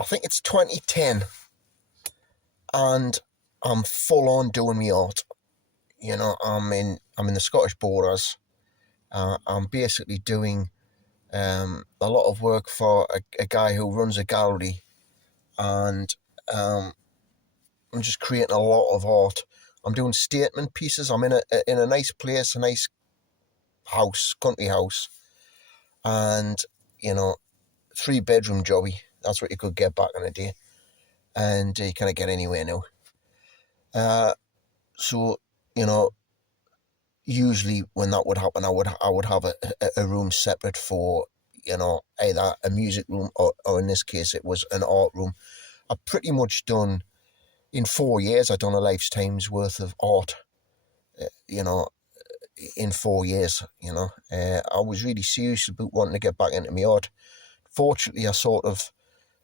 I think it's 2010, and I'm full on doing my art. You know, I'm in the Scottish borders. I'm basically doing a lot of work for a guy who runs a gallery, and I'm just creating a lot of art. I'm doing statement pieces. I'm in a nice place, a nice house, country house, and 3-bedroom jobby. That's what you could get back in the day, and you can't get anywhere now. So usually when that would happen, I would have a room separate for either a music room or in this case it was an art room. I've pretty much done, in 4 years, I've done a lifetime's worth of art. In 4 years, I was really serious about wanting to get back into my art. Fortunately,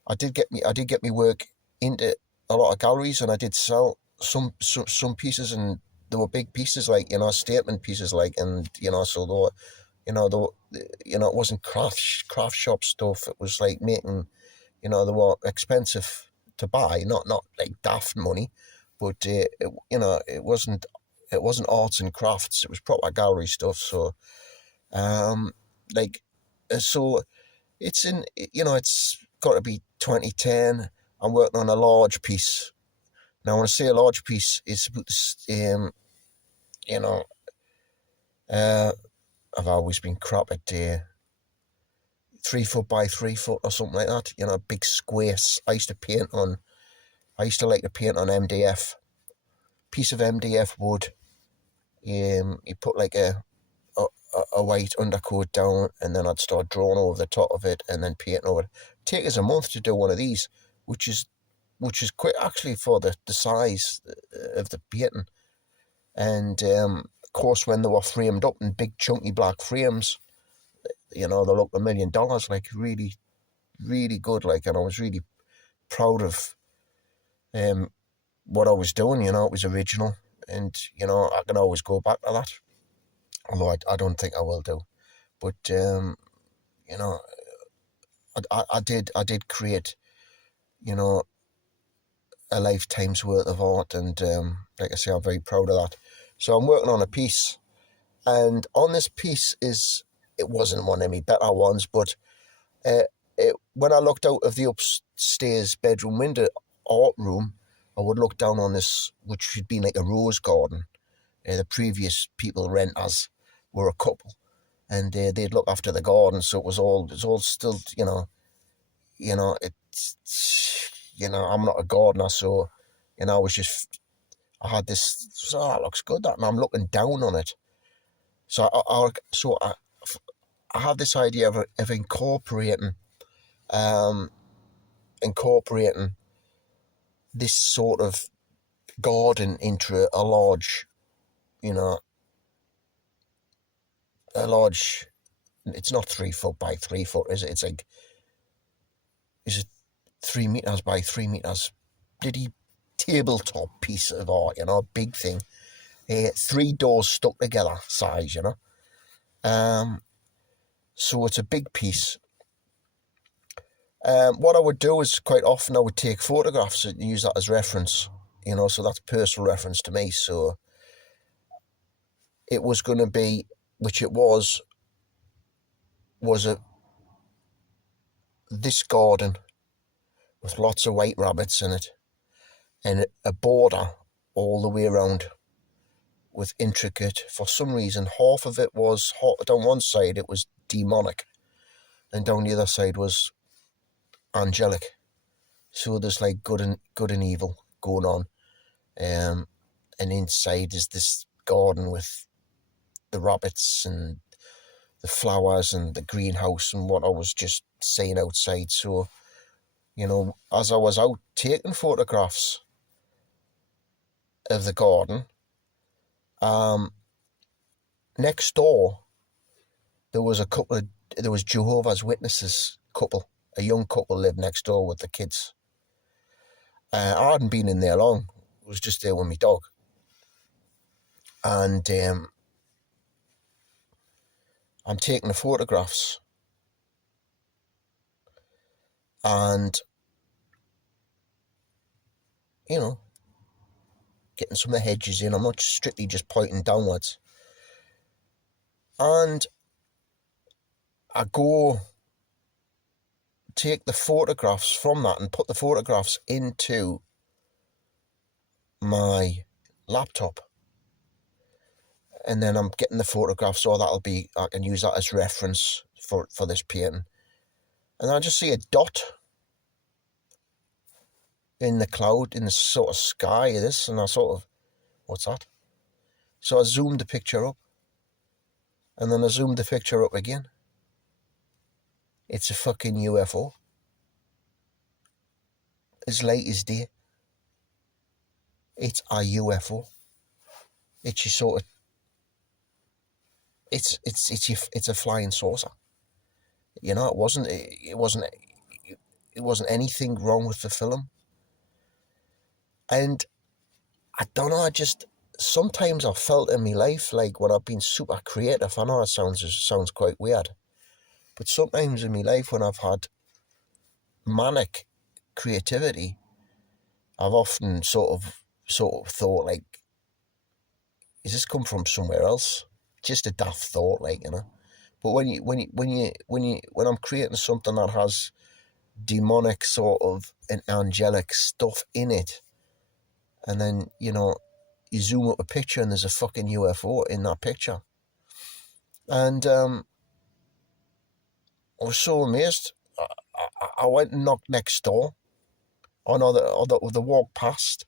I did get me work into a lot of galleries, and I did sell some pieces, and they were big pieces, like statement pieces, like, and so it wasn't craft shop stuff. It was like making, they were expensive to buy, not like daft money, but it wasn't arts and crafts. It was proper gallery stuff. So so it's got to be 2010. I'm working on a large piece. Now, when I say a large piece, it's about this, I've always been crap at 3 foot by 3 foot or something like that. Big squares. I used to like to paint on MDF. Piece of MDF wood. You put like a white undercoat down, and then I'd start drawing over the top of it and then painting over it. Take us a month to do one of these, which is quick actually for the size of the painting. And of course, when they were framed up in big chunky black frames, they looked $1 million, like really, really good. Like, and I was really proud of what I was doing. It was original, and I can always go back to that. Although I don't think I will do, but I did create a lifetime's worth of art, and like I say, I'm very proud of that. So I'm working on a piece, and on this piece it wasn't one of my better ones, but when I looked out of the upstairs bedroom window art room, I would look down on this, which had been like a rose garden. The previous people renters were a couple, and they'd look after the garden, so it was all still, it's, I'm not a gardener, so, I had this, so that looks good, that, and I'm looking down on it. So I have this idea of incorporating this sort of garden into a large, it's not 3 foot by 3 foot, is it? It's like, is it 3 meters by 3 meters? Bloody tabletop piece of art, big thing. 3 doors stuck together size, so it's a big piece. What I would do is, quite often I would take photographs and use that as reference, so that's personal reference to me. So it was going to be, which it was this garden with lots of white rabbits in it, and a border all the way around with intricate, for some reason, half of it was, down one side it was demonic, and down the other side was angelic. So there's like good and evil going on, and inside is this garden with the rabbits and the flowers and the greenhouse and what I was just saying outside. So, as I was out taking photographs of the garden, next door there was Jehovah's Witnesses couple. A young couple lived next door with the kids. I hadn't been in there long. I was just there with my dog. And I'm taking the photographs. And you know, getting some of the hedges in. I'm not strictly just pointing downwards. And I go take the photographs from that and put the photographs into my laptop. And then I'm getting the photographs, so I can use that as reference for this painting. And I just see a dot in the cloud, in the sort of sky of this, and I sort of, what's that? So I zoomed the picture up, and then I zoomed the picture up again. It's a fucking UFO. As late as day. It's a UFO. It's your sort of, it's a flying saucer. You know, it wasn't anything wrong with the film. And I don't know, sometimes I've felt in my life, like when I've been super creative, I know it sounds quite weird, but sometimes in my life when I've had manic creativity, I've often sort of thought, like, is this come from somewhere else? Just a daft thought, like, you know. But when I'm creating something that has demonic sort of and angelic stuff in it, and then, you know, you zoom up a picture and there's a fucking UFO in that picture. And I was so amazed. I went and knocked next door. Oh no, the walk past,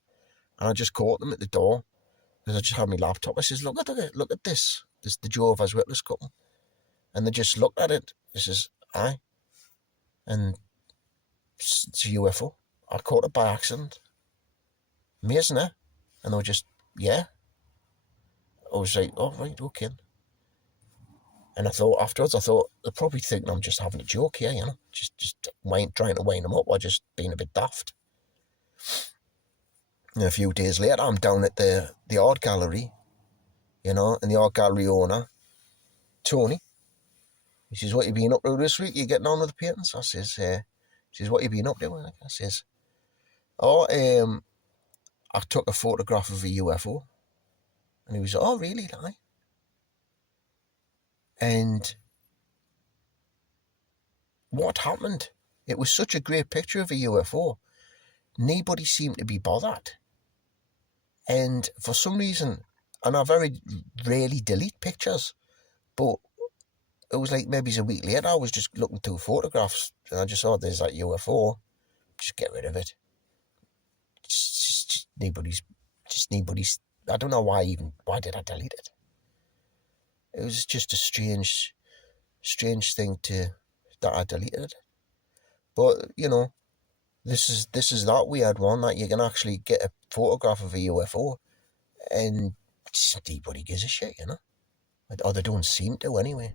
and I just caught them at the door because I just had my laptop. I says, look at this. This is the Jehovah's Witness couple, and they just looked at it. This is aye, and it's a UFO. I caught it by accident. Amazing, eh? And they were just, yeah. I was like, oh right, okay. And I thought afterwards, they're probably thinking I'm just having a joke here, you know, just trying to wind them up or just being a bit daft. And a few days later, I'm down at the art gallery, you know, and the art gallery owner, Tony, he says, what you been up to this week? You getting on with the paintings? I says, he says, what you been up to? I says, oh, I took a photograph of a UFO. And he was, oh, really? Like? And what happened? It was such a great picture of a UFO. Nobody seemed to be bothered. And for some reason, and I very rarely delete pictures, but it was like maybe a week later, I was just looking through photographs and I just saw there's that UFO. Just get rid of it. Just nobody's. I don't know why did I delete it? It was just a strange thing that I deleted it. But you know, this is that weird one that you can actually get a photograph of a UFO and nobody gives a shit, you know, or they don't seem to anyway.